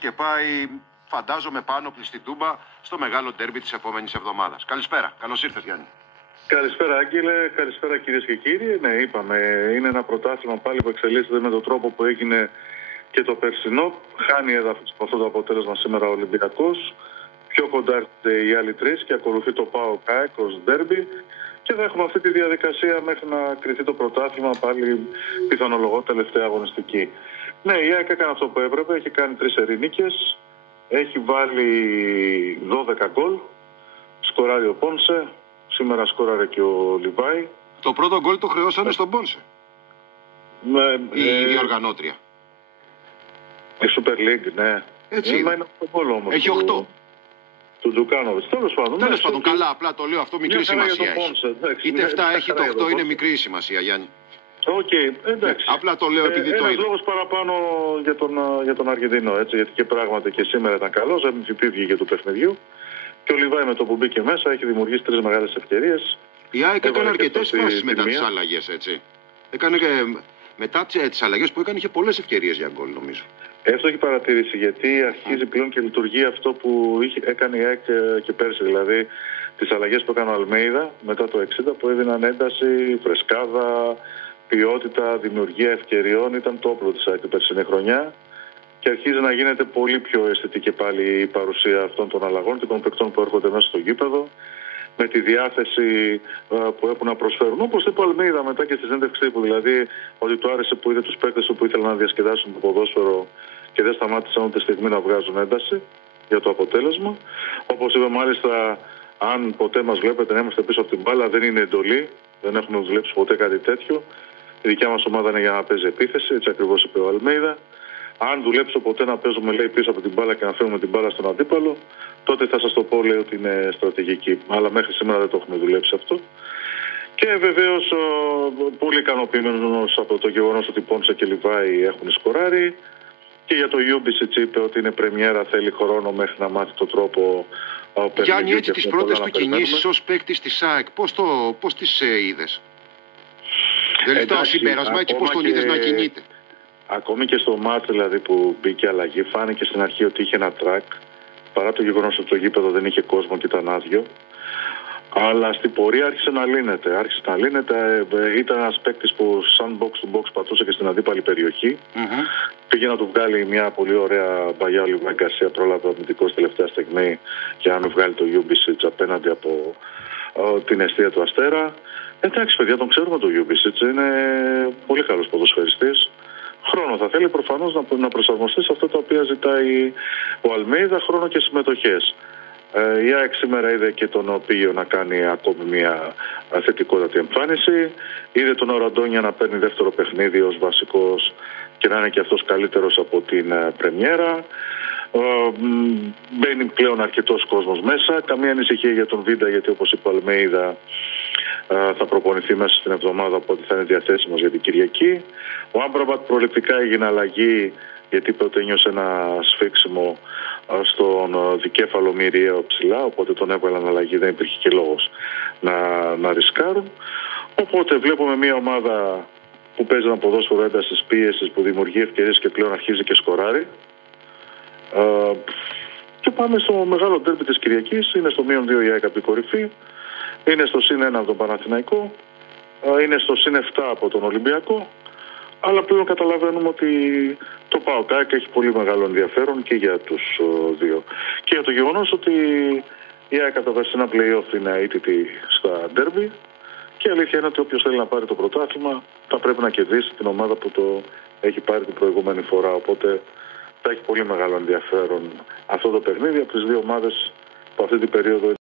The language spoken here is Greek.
και πάει, φαντάζομαι, πάνω στην Τούμπα στο μεγάλο ντέρμπι της επόμενης εβδομάδας. Καλησπέρα. Καλώς ήρθες, Γιάννη. Καλησπέρα, Άγγελε. Καλησπέρα, κυρίες και κύριοι. Ναι, είπαμε, είναι ένα πρωτάθλημα πάλι που εξελίσσεται με τον τρόπο που έγινε και το περσινό. Χάνει έδαφος από αυτό το αποτέλεσμα σήμερα ο Ολυμπιακός. Πιο κοντά έρχονται οι άλλοι τρεις και ακολουθεί το ΠΑΟΚ ως ντέρμπι. Και θα έχουμε αυτή τη διαδικασία μέχρι να κριθεί το πρωτάθλημα, πάλι πιθανολογώ τελευταία αγωνιστική. Ναι, η ΑΕΚ έκανε αυτό που έπρεπε. Έχει κάνει 3 νίκες. Έχει βάλει 12 γκολ. Σκοράρει ο Πόνσε. Σήμερα σκόραρε και ο Λιβάη. Το πρώτο γκολ το χρεώσανε στον Πόνσε. Η διοργανώτρια. Η Super League, ναι. Έτσι είναι. Είναι αυτό γκολ όμως. Έχει 8. Του Τζουκάνοβιτς. Τέλος πάντων, καλά, απλά το λέω αυτό, μικρή σημασία έχει. Είτε 7 έχει, το 8 είναι μικρή σημασία, Γιάννη. Οκ, εντάξει. Απλά το λέω επειδή το είδα. Ένας λόγος παραπάνω για τον Αργεντινό, έτσι, γιατί και πράγματι και σήμερα ήταν καλός, MVP βγήκε του παιχνιδιού. Και ο Λιβάη με το που μπήκε μέσα έχει δημιουργήσει 3 μεγάλες ευκαιρίες. Η ΑΕΚ έκανε αρκετές φάσεις μετά τις αλλαγές, έτσι. Έκανε και μετά τις αλλαγές που έκανε, είχε πολλές ευκαιρίες για γκολ, νομίζω. Αυτό έχει παρατηρήσει, γιατί αρχίζει πλέον και λειτουργεί αυτό που έκανε η ΑΕΚ και πέρσι. Δηλαδή τις αλλαγές που έκανε ο Αλμέιδα μετά το 60, που έδιναν ένταση, φρεσκάδα, ποιότητα, δημιουργία ευκαιριών. Ήταν το όπλο της ΑΕΚ την περσινή χρονιά. Και αρχίζει να γίνεται πολύ πιο αισθητή και πάλι η παρουσία αυτών των αλλαγών και των παικτών που έρχονται μέσα στο γήπεδο, με τη διάθεση που έχουν να προσφέρουν. Όπως είπε ο Αλμέιδα μετά και στη συνέντευξη τύπου, δηλαδή ότι του άρεσε που είδε τους παίκτες που ήθελαν να διασκεδάσουν το ποδόσφαιρο και δεν σταμάτησαν ούτε στιγμή να βγάζουν ένταση για το αποτέλεσμα. Όπως είπε μάλιστα, αν ποτέ μας βλέπετε να είμαστε πίσω από την μπάλα, δεν είναι εντολή, δεν έχουμε δουλέψει ποτέ κάτι τέτοιο. Η δικιά μας ομάδα είναι για να παίζει επίθεση, έτσι ακριβώς είπε ο Αλμέιδα. Αν δουλέψω ποτέ να παίζουμε, λέει, πίσω από την μπάλα και να φέρουμε την μπάλα στον αντίπαλο, τότε θα σας το πω, λέει, ότι είναι στρατηγική. Αλλά μέχρι σήμερα δεν το έχουμε δουλέψει αυτό. Και βεβαίως πολύ ικανοποιημένος από το γεγονός ότι Πόνσε και Λιβάη έχουν σκοράρει. Και για το Ιούμπισιτς είπε ότι είναι πρεμιέρα, θέλει χρόνο μέχρι να μάθει τον τρόπο. Γιάννη, έτσι τις πρώτες του κινήσεις ως παίκτης της ΑΕΚ, πώς τις είδες? Δεν ζητάω συμπέρασμα, έτσι πώς τον είδες να κινείται? Ακόμη και στο μάτς δηλαδή που μπήκε αλλαγή, φάνηκε στην αρχή ότι είχε ένα τρακ, παρά το γεγονός ότι το γήπεδο δεν είχε κόσμο και ήταν άδειο. Αλλά στην πορεία άρχισε να λύνεται. Ήταν ένας παίκτης που σαν box to box πατούσε και στην αντίπαλη περιοχή. Πήγε να του βγάλει μια πολύ ωραία μπαγιά, ο Λιβάη Γκαρσία πρόλαβε ο αμυντικός τελευταία στιγμή για να μην βγάλει το Ιούμπισιτς απέναντι από την εστία του Αστέρα. Εντάξει, παιδιά, τον ξέρουμε το Ιούμπισιτς, είναι πολύ καλός ποδοσφαιριστής. Χρόνο θα θέλει προφανώς να προσαρμοστεί σε αυτό τα οποία ζητάει ο Αλμέιδα, χρόνο και συμμετοχές. Η ΑΕΚ σήμερα είδε και τον Οπίγιο να κάνει ακόμη μια θετικότατη εμφάνιση. Είδε τον Οραντόνια να παίρνει δεύτερο παιχνίδι ως βασικός και να είναι και αυτός καλύτερος από την πρεμιέρα. Μπαίνει πλέον αρκετός κόσμος μέσα. Καμία ανησυχία για τον Βίντα, γιατί όπως είπε ο Αλμέιδα θα προπονηθεί μέσα στην εβδομάδα, οπότε θα είναι διαθέσιμος για την Κυριακή. Ο Άμπραμπατ προληπτικά έγινε αλλαγή, γιατί είπε ότι ένιωσε ένα σφίξιμο στον δικέφαλο μυριαίο ψηλά, οπότε τον έβαλαν αλλαγή, δεν υπήρχε και λόγος να ρισκάρουν. Οπότε βλέπουμε μια ομάδα που παίζει ένα ποδόσφαιρο έντασης, πίεσης, που δημιουργεί ευκαιρίες και πλέον αρχίζει και σκοράρει. Και πάμε στο μεγάλο ντέρμπι της Κυριακής. Είναι στο -2 η ΑΕΚ από την κορυφή. Είναι στο +1 από τον Παναθηναϊκό. Είναι στο +7 από τον Ολυμπιακό. Αλλά πλέον καταλαβαίνουμε ότι το ΠΑΟΚ έχει πολύ μεγάλο ενδιαφέρον και για τους δύο. Και για το γεγονός ότι η ΑΕΚ καταφέρει ένα play-off είναι αίτητη στα ντέρμπι. Και η αλήθεια είναι ότι όποιος θέλει να πάρει το πρωτάθλημα θα πρέπει να κερδίσει την ομάδα που το έχει πάρει την προηγούμενη φορά. Οπότε θα έχει πολύ μεγάλο ενδιαφέρον αυτό το παιχνίδι από τις δύο ομάδες που αυτή την περίοδο